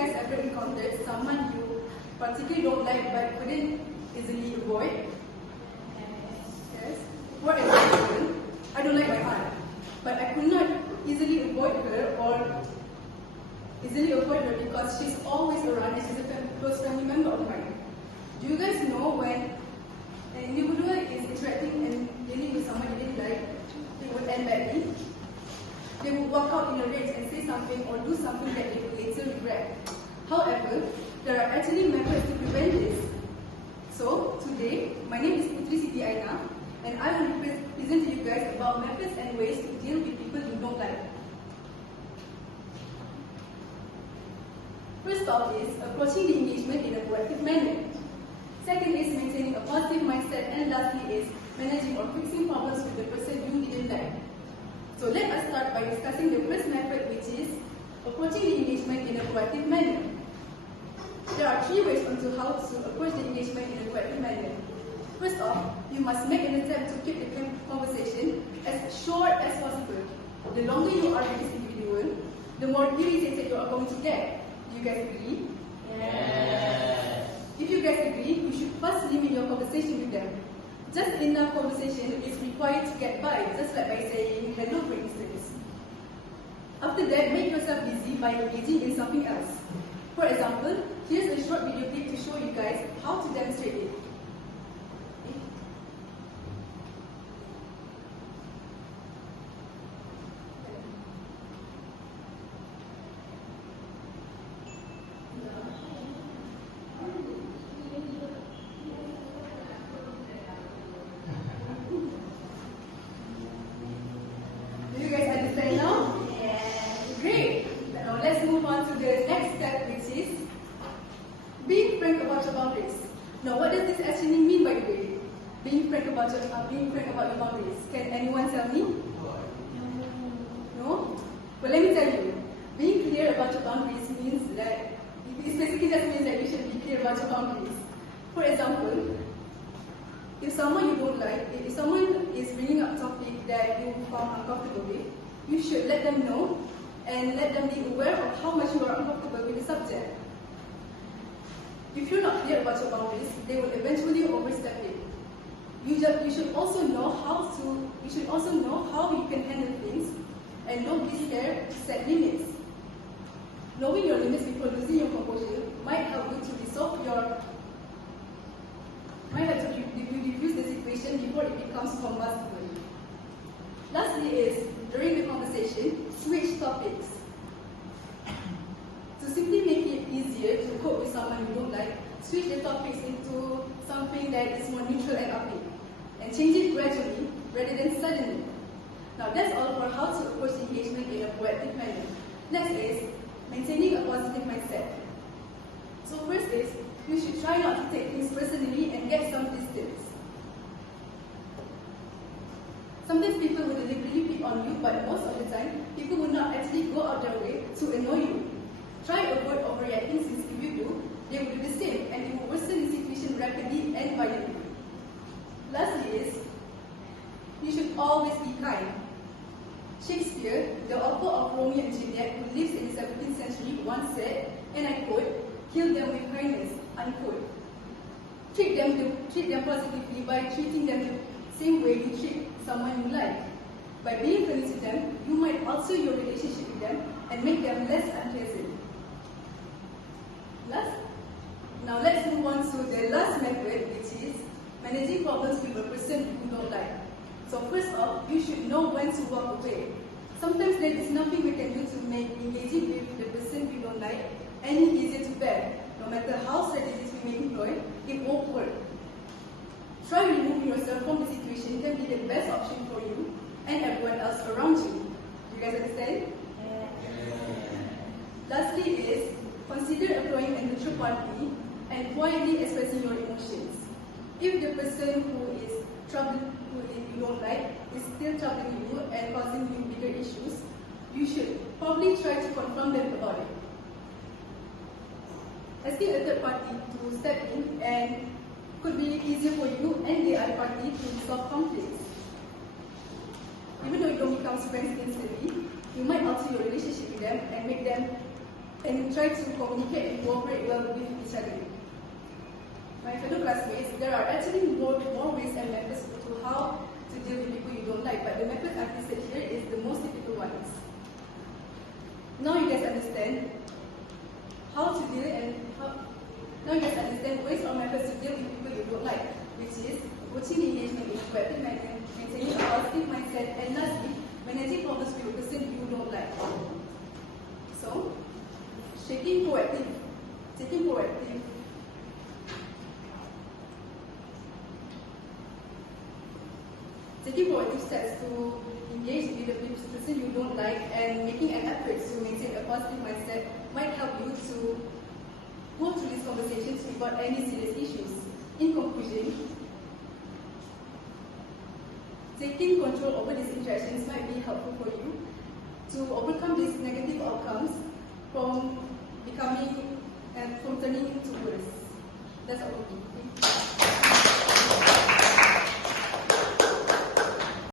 guys ever encountered someone you particularly don't like but couldn't easily avoid? Yes. For example, I don't like my aunt, but I could not easily avoid her because she's always around and she's a close family member of mine. Do you guys know when an individual is interacting and dealing with someone they didn't like, it would end badly? They would walk out in a rage and say something or do something that they would later regret. However, there are actually methods to prevent this. So, today, my name is PUTERI SITI AINA, and I will present to you guys about methods and ways to deal with people you don't like. First off is approaching the engagement in a proactive manner. Second is maintaining a positive mindset, and lastly is managing or fixing problems with the person you didn't like. So let us start by discussing the first method, which is approaching the engagement in a proactive manner. There are 3 ways onto how to approach the engagement in a proactive manner. First off, you must make an attempt to keep the conversation as short as possible. The longer you are with this individual, the more irritated you are going to get. Do you guys agree? Yes. If you guys agree, you should first limit your conversation with them. Just enough conversation is required to get by, just like by saying hello, for instance. After that, make yourself busy by engaging in something else. For example, here's a short video clip to show you guys how to demonstrate it. Do you guys understand now? Yes. Great. Now let's move on to the next step, which is being frank about your boundaries. Now, what does this actually mean, by the way? Being frank about your boundaries. Can anyone tell me? No? Well, let me tell you. Being clear about your boundaries means that it basically just means that you should be clear about your boundaries. For example, if someone you don't like, if someone is bringing up a topic that you found uncomfortable with, you should let them know and let them be aware of how much you are uncomfortable with the subject. If you're not clear about your boundaries, they will eventually overstep it. You should also know how you can handle things, and don't be scared to set limits. Knowing your limits before losing your composure might help you to diffuse the situation before it becomes combustible. Lastly is, during the conversation, switch topics. To simply make it easier to cope with someone you don't like, switch the topics into something that is more neutral and upbeat, and change it gradually rather than suddenly. Now that's all for how to approach engagement in a proactive manner. Next is maintaining a positive mindset. So first is, you should try not to take things personally and get some distance. Sometimes people will deliberately pick on you, but most of the time, people will not actually go out their way to annoy you. Try avoid overreacting, since if you do, they will do the same and it will worsen the situation rapidly and violently. Lastly is, you should always be kind. Shakespeare, the author of Romeo and Juliet, who lives in the 17th century, once said, and I quote, "Kill them with kindness," unquote. Treat them positively by treating them the same way you treat someone you like. By being friendly to them, you might alter your relationship with them and make them less unpleasant. Now let's move on to the last method, which is managing problems with a person you don't like. So first off, you should know when to walk away. Sometimes there is nothing we can do to make engaging with the person we don't like any easier to bear. No matter how strategies we may employ, it won't work. Try removing yourself from the situation can be the best option for you and everyone else around you. Do you guys understand? Lastly is, consider employing a neutral party and quietly expressing your emotions. If the person who you don't like is still troubling you and causing you bigger issues, you should probably try to confront them about it. Asking a third party to step in and could be easier for you and the other party to resolve conflicts. Even though you don't become friends instantly, you might alter your relationship with them and make them and try to communicate and cooperate well with each other. My fellow classmates, there are actually more ways and methods to how to deal with people you don't like, but the method I've listed here is the most difficult one. Now you guys understand how to deal and now you guys understand ways or methods to deal with people you don't like, which is coaching engagement in a proactive manner, maintaining a positive mindset, and lastly, managing problems with a person you don't like. So, taking proactive steps to engage with the person you don't like and making an effort to maintain a positive mindset might help you to go through these conversations without any serious issues. In conclusion, taking control over these interactions might be helpful for you to overcome these negative outcomes from becoming and from turning into worse.